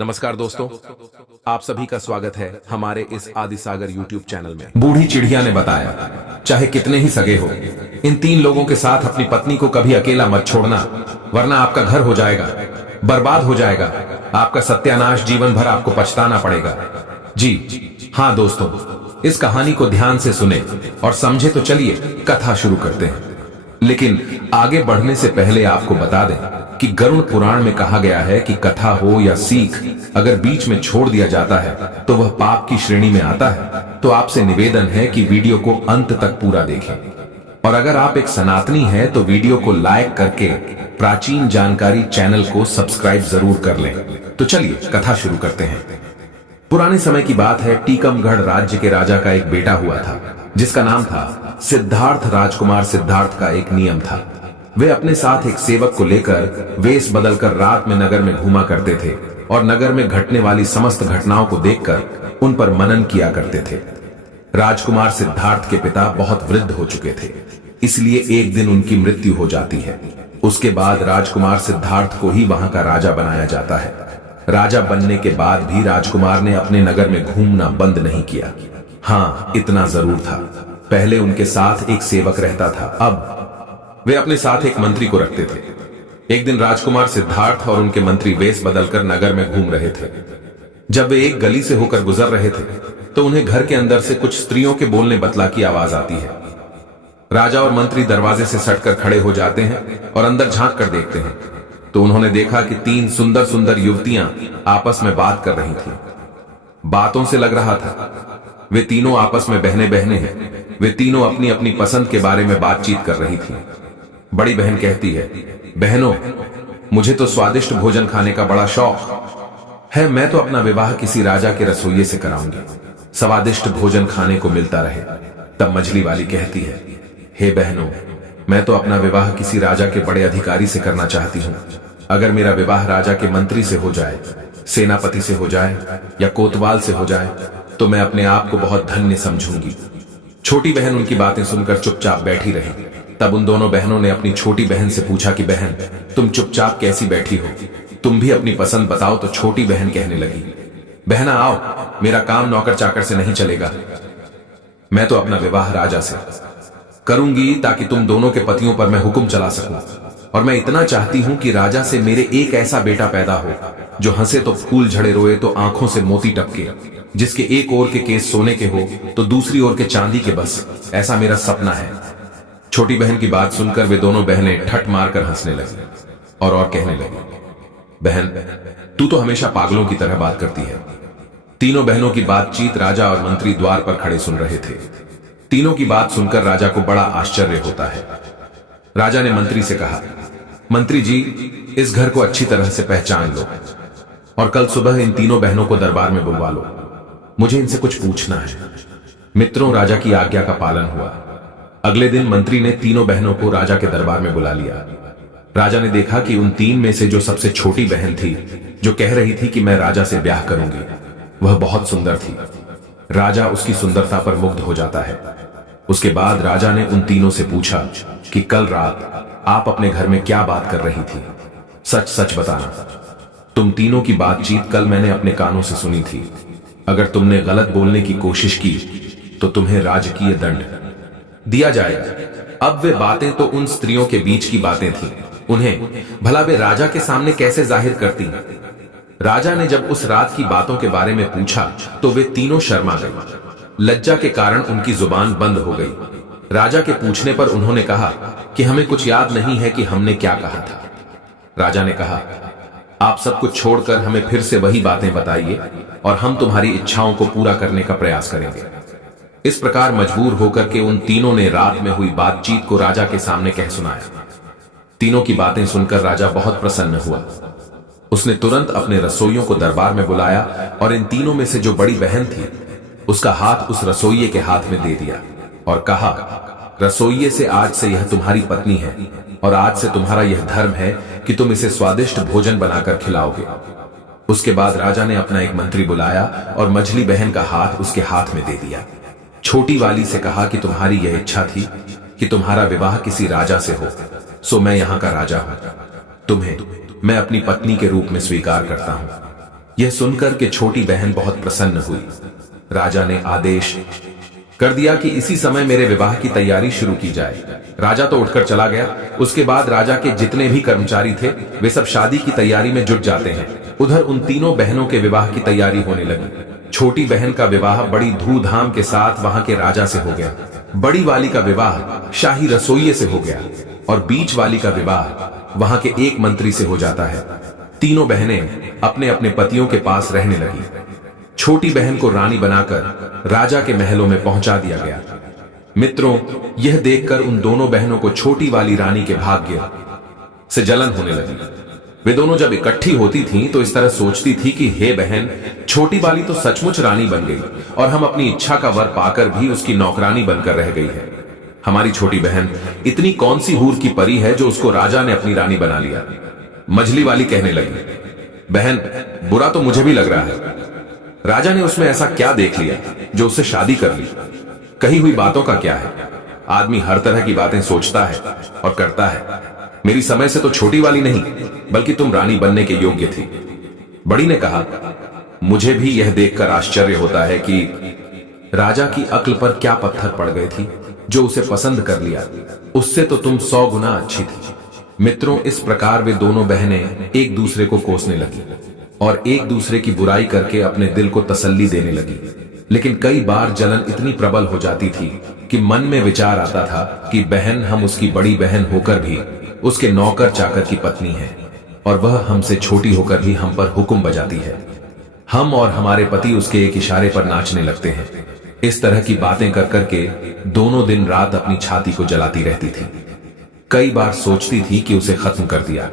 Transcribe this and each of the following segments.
नमस्कार दोस्तों, आप सभी का स्वागत है हमारे इस आदिसागर YouTube चैनल में। बूढ़ी चिड़िया ने बताया, चाहे कितने ही सगे हो, इन 3 लोगों के साथ अपनी पत्नी को कभी अकेला मत छोड़ना, वरना आपका घर हो जाएगा, बर्बाद हो जाएगा, आपका सत्यानाश, जीवन भर आपको पछताना पड़ेगा। जी हाँ दोस्तों, इस कहानी को ध्यान से सुने और समझे तो चलिए कथा शुरू करते हैं। लेकिन आगे बढ़ने से पहले आपको बता दें कि गरुड़ पुराण में कहा गया है कि कथा हो या सीख अगर बीच में छोड़ दिया जाता है तो वह पाप की श्रेणी में आता है। तो आपसे निवेदन है कि वीडियो को अंत तक पूरा देखें, और अगर आप एक सनातनी हैं तो वीडियो को लाइक करके प्राचीन जानकारी चैनल को सब्सक्राइब जरूर कर लें। तो चलिए कथा शुरू करते हैं। पुराने समय की बात है, टीकमगढ़ राज्य के राजा का एक बेटा हुआ था जिसका नाम था सिद्धार्थ। राजकुमार सिद्धार्थ का एक नियम था, वे अपने साथ एक सेवक को लेकर वेश बदलकर रात में नगर में घूमा करते थे और नगर में घटने वाली समस्त घटनाओं को देखकर उन पर मनन किया करते थे। राजकुमार सिद्धार्थ के पिता बहुत वृद्ध हो चुके थे, इसलिए एक दिन उनकी मृत्यु हो जाती है। उसके बाद राजकुमार सिद्धार्थ को ही वहां का राजा बनाया जाता है। राजा बनने के बाद भी राजकुमार ने अपने नगर में घूमना बंद नहीं किया। हाँ, इतना जरूर था, पहले उनके साथ एक सेवक रहता था, अब वे अपने साथ एक मंत्री को रखते थे। एक दिन राजकुमार सिद्धार्थ और उनके मंत्री वेश बदलकर नगर में घूम रहे थे। जब वे एक गली से होकर गुजर रहे थे तो उन्हें घर के अंदर से कुछ स्त्रियों के बोलने बतला की आवाज आती है। राजा और मंत्री दरवाजे से सटकर खड़े हो जाते हैं और अंदर झांक कर देखते हैं तो उन्होंने देखा कि 3 सुंदर सुंदर युवतियां आपस में बात कर रही थीं। बातों से लग रहा था वे तीनों आपस में बहने बहने हैं। वे तीनों अपनी अपनी पसंद के बारे में बातचीत कर रही थीं। बड़ी बहन कहती है, बहनों, मुझे तो स्वादिष्ट भोजन खाने का बड़ा शौक है, मैं तो अपना विवाह किसी राजा के रसोइये से कराऊंगी, स्वादिष्ट भोजन खाने को मिलता रहे। तब मछली वाली कहती है, हे बहनों, मैं तो अपना विवाह किसी राजा के बड़े अधिकारी से करना चाहती हूं। अगर मेरा विवाह राजा के मंत्री से हो जाए, सेनापति से हो जाए या कोतवाल से हो जाए तो मैं अपने आप को बहुत धन्य समझूंगी। छोटी बहन उनकी बातें सुनकर चुपचाप बैठी रही। तब उन दोनों बहनों ने अपनी छोटी बहन से पूछा कि बहन, तुम चुपचाप कैसी बैठी हो, तुम भी अपनी पसंद बताओ। तो छोटी बहन कहने लगी, बहना आओ, मेरा काम नौकर चाकर से नहीं चलेगा, मैं तो अपना विवाह राजा से करूंगी ताकि तुम दोनों के पतियों पर मैं हुक्म चला सकूं। और मैं इतना चाहती हूं कि राजा से मेरे एक ऐसा बेटा पैदा हो जो हंसे तो फूल झड़े, रोए तो आंखों से मोती टपके, जिसके एक ओर के केस सोने के हो तो दूसरी ओर के चांदी के, बस ऐसा मेरा सपना है। छोटी बहन की बात सुनकर वे दोनों बहनें ठट मारकर हंसने लगी और कहने लगी, बहन, तू तो हमेशा पागलों की तरह बात करती है। तीनों बहनों की बातचीत राजा और मंत्री द्वार पर खड़े सुन रहे थे। तीनों की बात सुनकर राजा को बड़ा आश्चर्य होता है। राजा ने मंत्री से कहा, मंत्री जी, इस घर को अच्छी तरह से पहचान लो और कल सुबह इन तीनों बहनों को दरबार में बुलवा लो, मुझे इनसे कुछ पूछना है। मित्रों, राजा की आज्ञा का पालन हुआ। अगले दिन मंत्री ने तीनों बहनों को राजा के दरबार में बुला लिया। राजा ने देखा कि उन 3 में से जो सबसे छोटी बहन थी, जो कह रही थी कि मैं राजा से ब्याह करूंगी, वह बहुत सुंदर थी। राजा उसकी सुंदरता पर मुग्ध हो जाता है। उसके बाद राजा ने उन तीनों से पूछा कि कल रात आप अपने घर में क्या बात कर रही थी, सच सच बताना। तुम तीनों की बातचीत कल मैंने अपने कानों से सुनी थी। अगर तुमने गलत बोलने की कोशिश की तो तुम्हें राजकीय दंड दिया जाएगा। अब वे बातें तो उन स्त्रियों के बीच की बातें थीं, उन्हें भला वे राजा के सामने कैसे जाहिर करती। राजा ने जब उस रात की बातों के बारे में पूछा तो वे तीनों शर्मा गई। लज्जा के कारण उनकी जुबान बंद हो गई। राजा के पूछने पर उन्होंने कहा कि हमें कुछ याद नहीं है कि हमने क्या कहा था। राजा ने कहा, आप सब कुछ छोड़कर हमें फिर से वही बातें बताइए और हम तुम्हारी इच्छाओं को पूरा करने का प्रयास करेंगे। इस प्रकार मजबूर होकर के उन तीनों ने रात में हुई बातचीत को राजा के सामने कह सुनाया। तीनों की बातें सुनकर राजा बहुत प्रसन्न हुआ। उसने तुरंत अपने रसोइयों को दरबार में बुलाया और इन तीनों में से जो बड़ी बहन थी, उसका हाथ उस रसोइये के हाथ में दे दिया और कहा, रसोइये से आज से यह तुम्हारी पत्नी है और आज से तुम्हारा यह धर्म है कि तुम इसे स्वादिष्ट भोजन बनाकर खिलाओगे। उसके बाद राजा ने अपना एक मंत्री बुलाया और मझली बहन का हाथ उसके हाथ में दे दिया। छोटी वाली से कहा कि तुम्हारी यह इच्छा थी कि तुम्हारा विवाह किसी राजा से हो, सो मैं यहां का राजा हूं। तुम्हें मैं अपनी पत्नी के रूप में स्वीकार करता हूं। यह सुनकर के छोटी बहन बहुत प्रसन्न हुई। राजा ने आदेश कर दिया कि इसी समय मेरे विवाह की तैयारी शुरू की जाए। राजा तो उठकर चला गया। उसके बाद राजा के जितने भी कर्मचारी थे वे सब शादी की तैयारी में जुट जाते हैं। उधर उन तीनों बहनों के विवाह की तैयारी होने लगी। छोटी बहन का विवाह बड़ी धूमधाम के साथ वहां के राजा से हो गया। बड़ी वाली का विवाह शाही रसोइये से हो गया और बीच वाली का विवाह वहां के एक मंत्री से हो जाता है। तीनों बहनें अपने अपने पतियों के पास रहने लगी। छोटी बहन को रानी बनाकर राजा के महलों में पहुंचा दिया गया। मित्रों, यह देखकर उन दोनों बहनों को छोटी वाली रानी के भाग्य से जलन होने लगी। वे दोनों जब इकट्ठी होती थीं तो इस तरह सोचती थी कि हे बहन, छोटी वाली तो सचमुच रानी बन गई और हम अपनी इच्छा का वर पाकर भी उसकी नौकरानी बनकर रह गई है। हमारी छोटी बहन इतनी कौन सी हूर की परी है जो उसको राजा ने अपनी रानी बना लिया। मझली वाली कहने लगी, बहन, बुरा तो मुझे भी लग रहा है। राजा ने उसमें ऐसा क्या देख लिया जो उससे शादी कर ली? कही हुई बातों का क्या है? आदमी हर तरह की बातें सोचता है और करता है। मेरी समय से तो छोटी वाली नहीं बल्कि तुम रानी बनने के योग्य थी। बड़ी ने कहा, मुझे भी यह देखकर आश्चर्य होता है कि राजा की अक्ल पर क्या पत्थर पड़ गए थी जो उसे पसंद कर लिया। उससे तो तुम 100 गुना अच्छी थी। मित्रों, इस प्रकार वे दोनों बहनें एक दूसरे को कोसने लगी और एक दूसरे की बुराई करके अपने दिल को तसल्ली देने लगी। लेकिन कई बार जलन इतनी प्रबल हो जाती थी कि मन में विचार आता था कि बहन हम उसकी बड़ी बहन होकर भी उसके नौकर चाकर की पत्नी है और वह हमसे छोटी होकर भी हम पर हुक्म बजाती है। हम और हमारे पति उसके एक इशारे पर नाचने लगते हैं। इस तरह की बातें कर करके दोनों दिन रात अपनी छाती को जलाती रहती थी। कई बार सोचती थी कि उसे खत्म कर दिया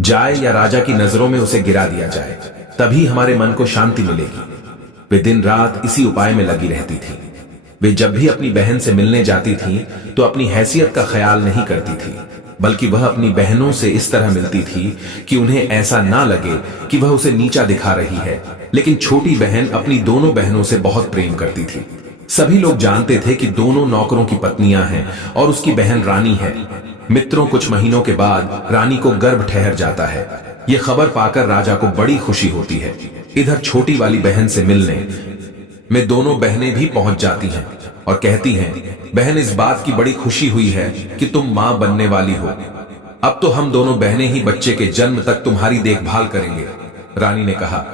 जाए या राजा की नजरों में उसे गिरा दिया जाए, तभी हमारे मन को शांति मिलेगी। वे दिन रात इसी उपाय में लगी रहती थी। वे जब भी अपनी बहन से मिलने जाती थीं तो अपनी हैसियत का ख्याल नहीं करती थी, बल्कि वह अपनी बहनों से इस तरह मिलती थी कि उन्हें ऐसा ना लगे कि वह उसे नीचा दिखा रही है। लेकिन छोटी बहन अपनी दोनों बहनों से बहुत प्रेम करती थी। सभी लोग जानते थे कि दोनों नौकरों की पत्नियां हैं और उसकी बहन रानी है। मित्रों, कुछ महीनों के बाद रानी को गर्भ ठहर जाता है। यह खबर पाकर राजा को बड़ी खुशी होती है। इधर छोटी वाली बहन से मिलने में दोनों बहनें भी पहुंच जाती हैं और कहती हैं, बहन, इस बात की बड़ी खुशी हुई है कि तुम मां बनने वाली हो। अब तो हम दोनों बहनें ही बच्चे के जन्म तक तुम्हारी देखभाल करेंगे। रानी ने कहा,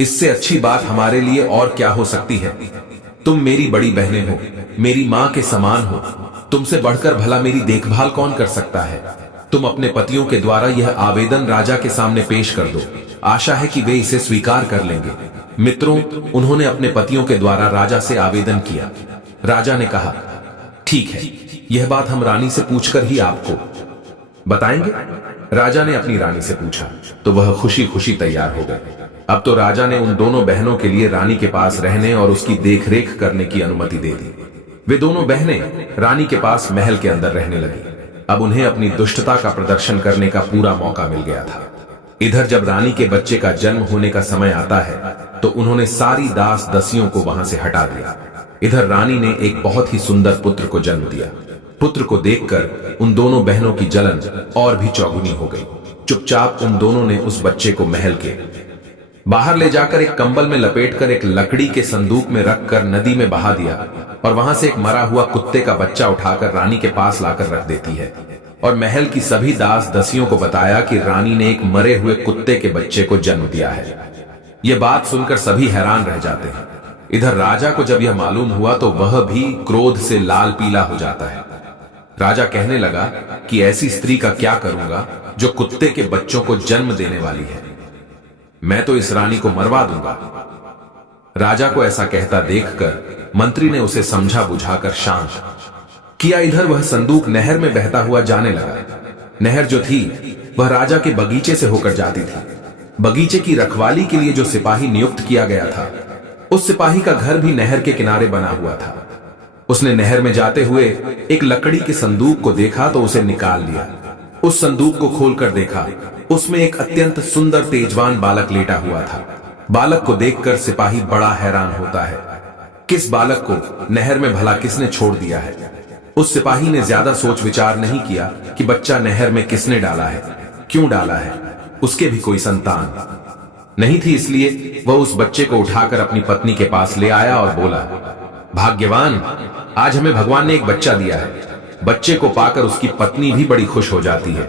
इससे अच्छी बात हमारे लिए और क्या हो सकती है। तुम मेरी बड़ी बहनें हो, मेरी मां के समान हो। तुमसे बढ़कर भला मेरी देखभाल कौन कर सकता है। तुम अपने पतियों के द्वारा यह आवेदन राजा के सामने पेश कर दो। आशा है कि वे इसे स्वीकार कर लेंगे। मित्रों, उन्होंने अपने पतियों के द्वारा राजा से आवेदन किया। राजा ने कहा, ठीक है, यह बात हम रानी से पूछकर ही आपको बताएंगे। राजा ने अपनी रानी से पूछा तो वह खुशी खुशी तैयार हो गए। अब तो राजा ने उन दोनों बहनों के लिए रानी के पास रहने और उसकी देखरेख करने की अनुमति दे दी। वे दोनों बहनें रानी के पास महल के अंदर रहने लगी। अब उन्हें अपनी दुष्टता का प्रदर्शन करने का पूरा मौका मिल गया था। इधर जब रानी के बच्चे का जन्म होने का समय आता है तो उन्होंने सारी दास दसियों को वहां से हटा दिया। इधर रानी ने एक बहुत ही सुंदर पुत्र को जन्म दिया। पुत्र को देखकर उन दोनों बहनों की जलन और भी चौगुनी हो गई। चुपचाप उन दोनों ने उस बच्चे को महल के बाहर ले जाकर एक कंबल में लपेटकर एक लकड़ी के संदूक में रखकर नदी में बहा दिया और वहां से एक मरा हुआ कुत्ते का बच्चा उठाकर रानी के पास लाकर रख देती है और महल की सभी दास दसियों को बताया कि रानी ने एक मरे हुए कुत्ते के बच्चे को जन्म दिया है। यह बात सुनकर सभी हैरान रह जाते हैं। इधर राजा को जब यह मालूम हुआ तो वह भी क्रोध से लाल पीला हो जाता है। राजा कहने लगा कि ऐसी स्त्री का क्या करूंगा जो कुत्ते के बच्चों को जन्म देने वाली है। मैं तो इस रानी को मरवा दूंगा। राजा को ऐसा कहता देखकर मंत्री ने उसे समझा बुझाकर शांत किया। इधर वह संदूक नहर में बहता हुआ जाने लगा। नहर जो थी वह राजा के बगीचे से होकर जाती थी। बगीचे की रखवाली के लिए जो सिपाही नियुक्त किया गया था, उस सिपाही का घर भी नहर के किनारे बना हुआ था। उसने नहर में जाते हुए एक लकड़ी के संदूक को देखा तो उसे निकाल लिया। उस संदूक को खोलकर देखा, उसमें एक अत्यंत सुंदर तेजवान बालक लेटा हुआ था। बालक को देखकर सिपाही बड़ा हैरान होता है। किस बालक को नहर में भला किसने छोड़ दिया है। उस सिपाही ने ज्यादा सोच विचार नहीं किया कि बच्चा नहर में किसने डाला है, क्यों डाला है, उसके भी कोई संतान नहीं थी, इसलिए वह उस बच्चे को उठाकर अपनी पत्नी के पास ले आया और बोला, भाग्यवान, आज हमें भगवान ने एक बच्चा दिया है। बच्चे को पाकर उसकी पत्नी भी बड़ी खुश हो जाती है।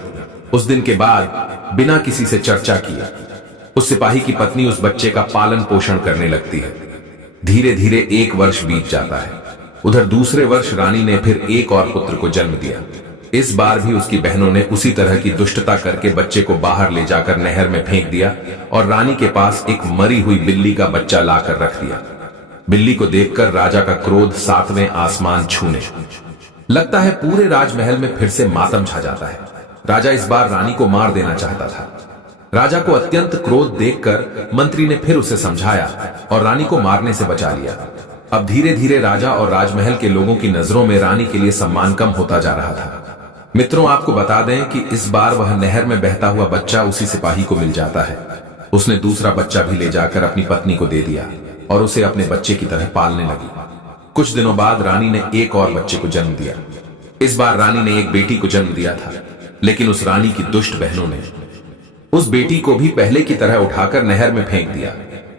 उस दिन के बाद बिना किसी से चर्चा किए उस सिपाही की पत्नी उस बच्चे का पालन पोषण करने लगती है। धीरे धीरे 1 वर्ष बीत जाता है। उधर दूसरे वर्ष रानी ने फिर एक और पुत्र को जन्म दिया। इस बार भी उसकी बहनों ने उसी तरह की दुष्टता करके बच्चे को बाहर ले जाकर नहर में फेंक दिया और रानी के पास एक मरी हुई बिल्ली का बच्चा लाकर रख दिया। बिल्ली को देखकर राजा का क्रोध 7वें आसमान छूने लगता है। पूरे राजमहल में फिर से मातम छा जाता है। राजा इस बार रानी को मार देना चाहता था। राजा को अत्यंत क्रोध देखकर मंत्री ने फिर उसे समझाया और रानी को मारने से बचा लिया। अब धीरे धीरे राजा और राजमहल के लोगों की नजरों में रानी के लिए सम्मान कम होता जा रहा था। मित्रों, आपको बता दें कि इस बार वह नहर में बहता हुआ बच्चा उसी सिपाही को मिल जाता है। उसने दूसरा बच्चा भी ले जाकर अपनी पत्नी को दे दिया और उसे अपने बच्चे की तरह पालने लगी। कुछ दिनों बाद रानी ने एक और बच्चे को जन्म दिया। इस बार रानी ने एक बेटी को जन्म दिया था, लेकिन उस रानी की दुष्ट बहनों ने उस बेटी को भी पहले की तरह उठाकर नहर में फेंक दिया।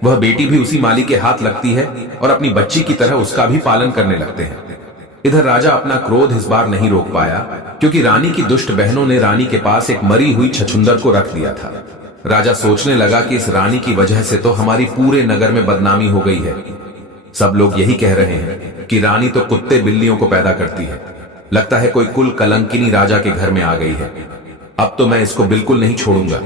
वह बेटी भी उसी माली के हाथ लगती है और अपनी बच्ची की तरह उसका भी पालन करने लगते हैं। इधर राजा अपना क्रोध इस बार नहीं रोक पाया, क्योंकि रानी की दुष्ट बहनों ने रानी के पास एक मरी हुई छछूंदर को रख दिया था। राजा सोचने लगा कि इस रानी की वजह से तो हमारी पूरे नगर में बदनामी हो गई है। सब लोग यही कह रहे हैं कि रानी तो कुत्ते बिल्लियों को पैदा करती है। लगता है कोई कुल कलंकिनी राजा के घर में आ गई है। अब तो मैं इसको बिल्कुल नहीं छोड़ूंगा।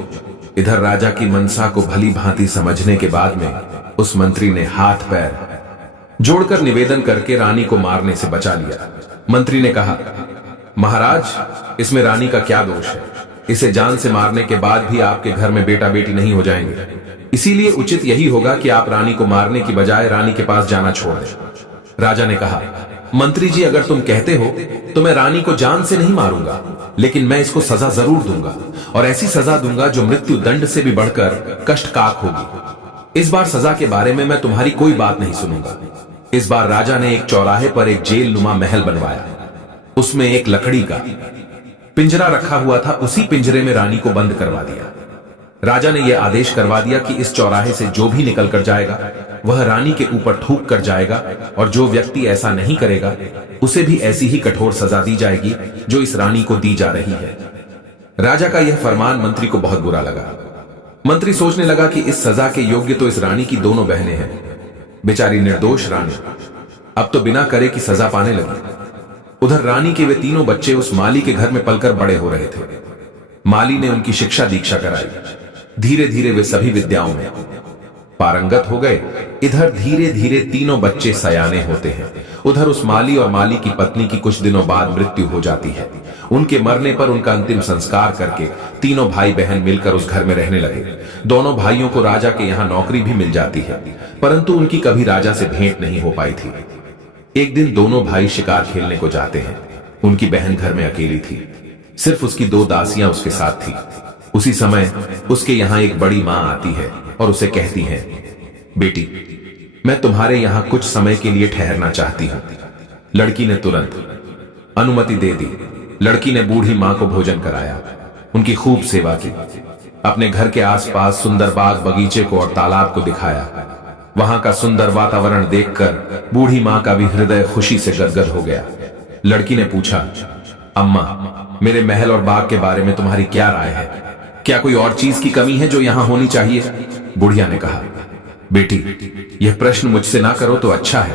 इधर राजा की मनसा को भली भांति समझने के बाद में उस मंत्री ने हाथ पैर जोड़कर निवेदन करके रानी को मारने से बचा लिया। मंत्री ने कहा, महाराज, इसमें रानी का क्या दोष है? इसे जान से मारने के बाद भी आपके घर में बेटा बेटी नहीं हो जाएंगे। इसीलिए उचित यही होगा कि आप रानी को मारने की बजाय रानी के पास जाना छोड़ दें। राजा ने कहा, मंत्री जी, अगर तुम कहते हो तो मैं रानी को जान से नहीं मारूंगा, लेकिन मैं इसको सजा जरूर दूंगा, और ऐसी सजा दूंगा जो मृत्यु दंड से भी बढ़कर कष्टकाक होगी। इस बार सजा के बारे में मैं तुम्हारी कोई बात नहीं सुनूंगा। इस बार राजा ने एक चौराहे पर एक जेल नुमा महल बनवाया। उसमें एक लकड़ी का पिंजरा रखा हुआ था। उसी पिंजरे में रानी को बंद करवा दिया। राजा ने यह आदेश करवा दिया कि इस चौराहे से जो भी निकल कर जाएगा वह रानी के ऊपर थूक कर जाएगा, और जो व्यक्ति ऐसा नहीं करेगा उसे भी ऐसी ही कठोर सजा दी जाएगी जो इस रानी को दी जा रही है। राजा का यह फरमान मंत्री को बहुत बुरा लगा। मंत्री सोचने लगा कि इस सजा के योग्य तो इस रानी की दोनों बहनें हैं। बेचारी निर्दोष रानी अब तो बिना करे की सजा पाने लगी। उधर रानी के वे तीनों बच्चे उस माली के घर में पलकर बड़े हो रहे थे। माली ने उनकी शिक्षा दीक्षा कराई। धीरे धीरे वे सभी विद्याओं में पारंगत हो गए। इधर धीरे धीरे तीनों बच्चे सयाने होते हैं। उधर उस माली और माली की पत्नी की कुछ दिनों बाद मृत्यु हो जाती है। उनके मरने पर उनका अंतिम संस्कार करके तीनों भाई बहन मिलकर उस घर में रहने लगे। दोनों भाइयों को राजा के यहाँ नौकरी भी मिल जाती है, परंतु उनकी कभी राजा से भेंट नहीं हो पाई थी। एक दिन दोनों भाई शिकार खेलने को जाते हैं। उनकी बहन घर में अकेली थी। सिर्फ उसकी 2 दासियां उसके साथ थी। उसी समय उसके यहाँ एक बड़ी मां आती है और उसे कहती है, बेटी, मैं तुम्हारे यहाँ कुछ समय के लिए ठहरना चाहती हूं। लड़की ने तुरंत अनुमति दे दी। लड़की ने बूढ़ी मां को भोजन कराया, उनकी खूब सेवा की, अपने घर के आसपास सुंदर बाग बगीचे को और तालाब को दिखाया। वहां का सुंदर वातावरण देखकर बूढ़ी मां का भी हृदय खुशी से गदगद हो गया। लड़की ने पूछा, अम्मा, मेरे महल और बाग के बारे में तुम्हारी क्या राय है? क्या कोई और चीज की कमी है जो यहां होनी चाहिए? बुढ़िया ने कहा, बेटी, यह प्रश्न मुझसे ना करो तो अच्छा है।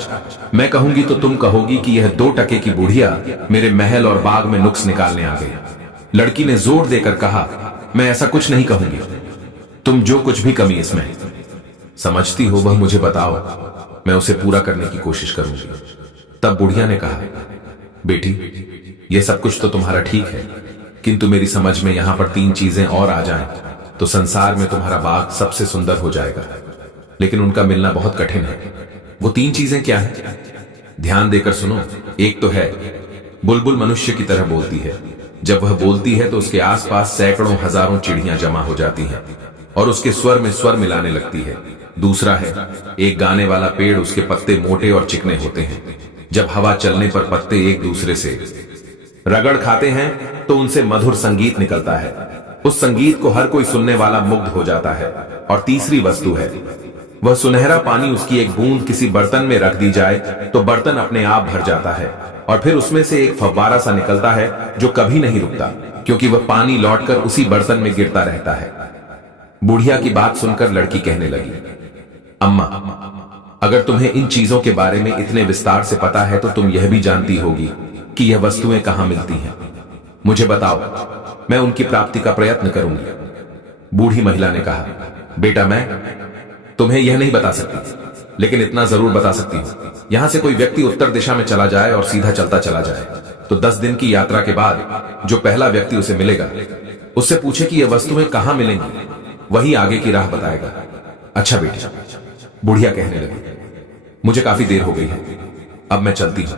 मैं कहूंगी तो तुम कहोगी कि यह 2 टके की बुढ़िया मेरे महल और बाग में नुक्स निकालने आ गई। लड़की ने जोर देकर कहा, मैं ऐसा कुछ नहीं कहूंगी। तुम जो कुछ भी कमी इसमें समझती हो वह मुझे बताओ, मैं उसे पूरा करने की कोशिश करूंगी। तब बुढ़िया ने कहा, बेटी, यह सब कुछ तो तुम्हारा ठीक है, किंतु मेरी समझ में यहां पर 3 चीजें और आ जाएं तो संसार में तुम्हारा बाग सबसे सुंदर हो जाएगा, लेकिन उनका मिलना बहुत कठिन है। वो 3 चीजें क्या है? ध्यान देकर सुनो। एक तो है, बुलबुल मनुष्य की तरह बोलती है। जब वह बोलती है तो उसके आसपास सैकड़ों हजारों चिड़ियां जमा हो जाती हैं और उसके स्वर में स्वर मिलाने लगती है। दूसरा है, एक गाने वाला पेड़, उसके पत्ते मोटे और चिकने होते हैं। जब हवा चलने पर पत्ते एक दूसरे से रगड़ खाते हैं तो उनसे मधुर संगीत निकलता है। उस संगीत को हर कोई सुनने वाला मुग्ध हो जाता है। और तीसरी वस्तु है वह सुनहरा पानी। उसकी एक बूंद किसी बर्तन में रख दी जाए तो बर्तन अपने आप भर जाता है और फिर उसमें से एक फव्वारा सा निकलता है जो कभी नहीं रुकता, क्योंकि वह पानी लौटकर उसी बर्तन में गिरता रहता है। बुढ़िया की बात सुनकर लड़की कहने लगी, अम्मा, अगर तुम्हें इन चीजों के बारे में इतने विस्तार से पता है तो तुम यह भी जानती होगी कि यह वस्तुएं कहां मिलती हैं। मुझे बताओ, मैं उनकी प्राप्ति का प्रयत्न करूंगी। बूढ़ी महिला ने कहा, बेटा, मैं तुम्हें यह नहीं बता सकती, लेकिन इतना जरूर बता सकती हूं। यहां से कोई व्यक्ति उत्तर दिशा में चला जाए और सीधा चलता चला जाए तो 10 दिन की यात्रा के बाद जो पहला व्यक्ति उसे मिलेगा, उससे पूछे कि यह वस्तुएं कहां मिलेंगी, वही आगे की राह बताएगा। अच्छा बेटी, बुढ़िया कहने लगी, मुझे काफी देर हो गई है, अब मैं चलती हूं।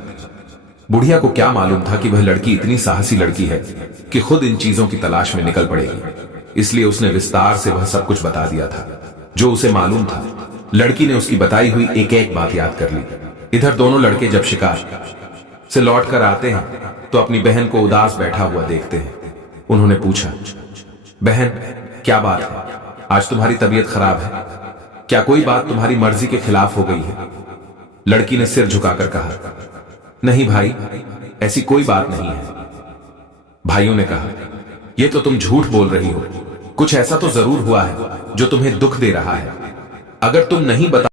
बुढ़िया को क्या मालूम था कि वह लड़की इतनी साहसी लड़की है कि खुद इन चीजों की तलाश में निकल पड़ेगी, इसलिए उसने विस्तार से वह सब कुछ बता दिया था जो उसे मालूम था। लड़की ने उसकी बताई हुई एक एक बात याद कर ली। इधर दोनों लड़के जब शिकार से लौट कर आते हैं तो अपनी बहन को उदास बैठा हुआ देखते हैं। उन्होंने पूछा, बहन, क्या बात है, आज तुम्हारी तबीयत खराब है? क्या कोई बात तुम्हारी मर्जी के खिलाफ हो गई है? लड़की ने सिर झुकाकर कहा, नहीं भाई, ऐसी कोई बात नहीं है। भाइयों ने कहा, यह तो तुम झूठ बोल रही हो, कुछ ऐसा तो जरूर हुआ है जो तुम्हें दुख दे रहा है। अगर तुम नहीं बता